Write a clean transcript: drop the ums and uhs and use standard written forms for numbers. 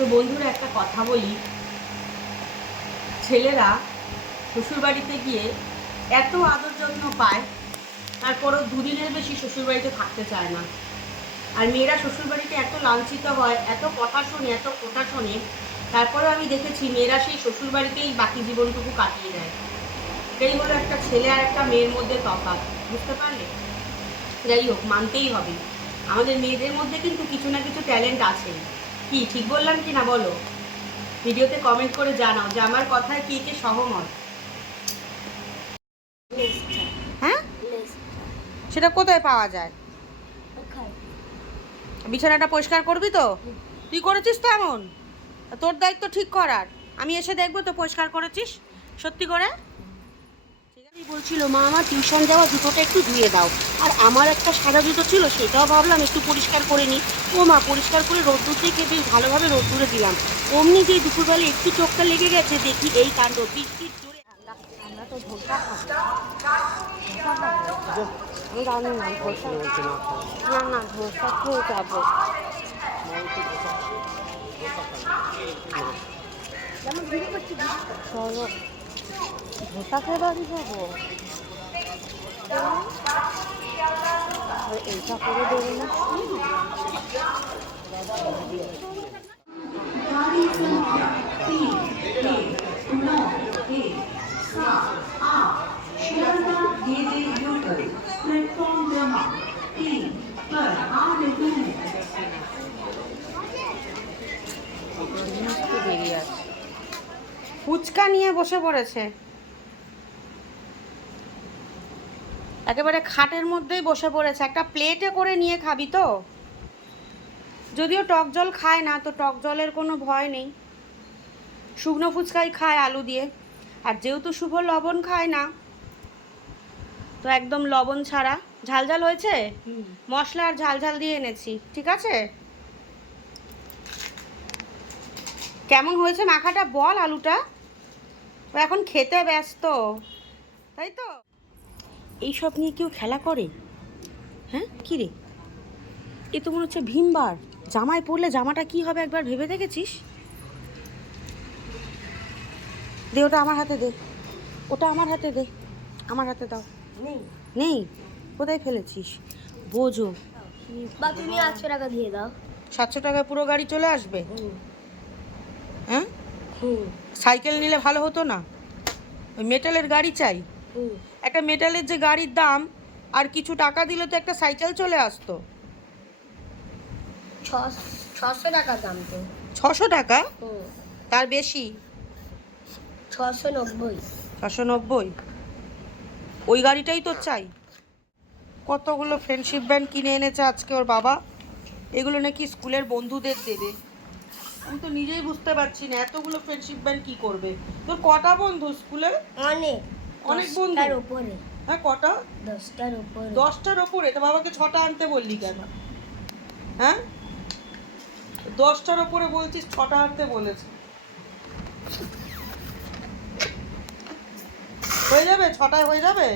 তো বন্ধুরা একটা কথা বলি, ছেলেরা শ্বশুরবাড়িতে গিয়ে এত আদর যত্ন পায়, তারপরও দুদিনের বেশি শ্বশুরবাড়িতে থাকতে চায় না। আর মেয়েরা শ্বশুরবাড়িতে এত লাঞ্ছিত হয়, এত কথা শোনে, এত কথা শোনে, তারপরেও আমি দেখেছি মেয়েরা সেই শ্বশুরবাড়িতেই বাকি জীবনটুকু কাটিয়ে দেয়। এটাই হলো একটা ছেলে আর একটা মেয়ের মধ্যে তফাৎ, বুঝতে পারলে? যাই হোক, মানতেই হবে আমাদের মেয়েদের মধ্যে কিন্তু কিছু না কিছু ট্যালেন্ট আছে। কি ঠিক বললাম কি না বলো? ভিডিওতে কমেন্ট করে জানাও যে আমার কথায় কে কে সহমত। হ্যাঁ, সেটা কোথায় পাওয়া যায়? বিছানাটা পরিষ্কার করবি তো? তুই করেছিস তো এমন? তোর দায়িত্ব ঠিক করার, আমি এসে দেখবো তো পরিষ্কার করেছিস সত্যি করে। বলছিল মা আমার টিউশন যাওয়া জুতোটা একটু ধুয়ে দাও, আর আমার একটা সাদা জুতো ছিল সেটাও ভাবলাম একটু পরিষ্কার করে নিই। ও মা, পরিষ্কার করে রোদ্দুর থেকে বেশ ভালোভাবে রোদ্দুরে দিলাম, অমনি যেই দুপুরবেলা একটু চোখটা লেগে গেছে, দেখি এই কাণ্ড। বৃষ্টির জোরে আমরা তো ধোসা আমি জানি না ধোসা, না ধোসা খেয়ে যাবো। চলো ধোসা খেয়ে বাড়ি যাবো। এইটা করে দেবে না? ফুচকা নিয়ে বসে পড়েছে, একেবারে খাটের মধ্যেই বসে পড়েছে। একটা প্লেটে করে নিয়ে খাবি তো? যদিও টক জল খায় না, তো টক জলের কোনো ভয় নেই, শুকনো ফুচকাই খায় আলু দিয়ে। আর যেহেতু শুভ লবণ খায় না, তো একদম লবণ ছাড়া। ঝাল ঝাল হয়েছে, মশলা আর ঝাল ঝাল দিয়ে এনেছি, ঠিক আছে? কেমন হয়েছে মাখাটা বল? আলুটা ও এখন খেতে ব্যস্ত, তাই তো? এইসব নিয়ে কেউ খেলা করে? হ্যাঁ, কী রে, এ তো মনে হচ্ছে ভীমবার। জামায় পরলে জামাটা কি হবে একবার ভেবে দেখেছিস? দে ওটা আমার হাতে, দে ওটা আমার হাতে, দে আমার হাতে দাও। নেই? কোথায় ফেলেছিস? বোঝো বা তুমি 800 টাকা দিয়ে দাও। 700 টাকায় পুরো গাড়ি চলে আসবে? হ্যাঁ, সাইকেল নিলে ভালো হতো না? ওই মেটালের গাড়ি চাই। একটা মেটালের যে গাড়ির দাম, আর কিছু টাকা দিলে তো একটা সাইকেল চলে আসতো। 600 টাকা দাম তো। 600 টাকা? তার বেশি। 690। 690? ওই গাড়িটাই তো চাই। কতগুলো ফ্রেন্ডশিপ ব্যান্ড কিনে এনেছে আজকে ওর বাবা, এগুলো নাকি স্কুলের বন্ধুদের দেবে। আমি তো নিজেই বুঝতে পারছি না এতগুলো ফ্রেন্ডশিপ ব্যান্ড কি করবে। তোর কটা বন্ধু স্কুলে? অনেক অনেক বন্ধু? তার উপরে। হ্যাঁ, কটা? 10টার উপরে। 10টার উপরে? তো বাবাকে 6টা আনতে বললি কেন? হ্যাঁ, 10টার উপরে বলছিস, 6টা আনতে বলেছে। হয়ে যাবে? 6টায় হয়ে যাবে?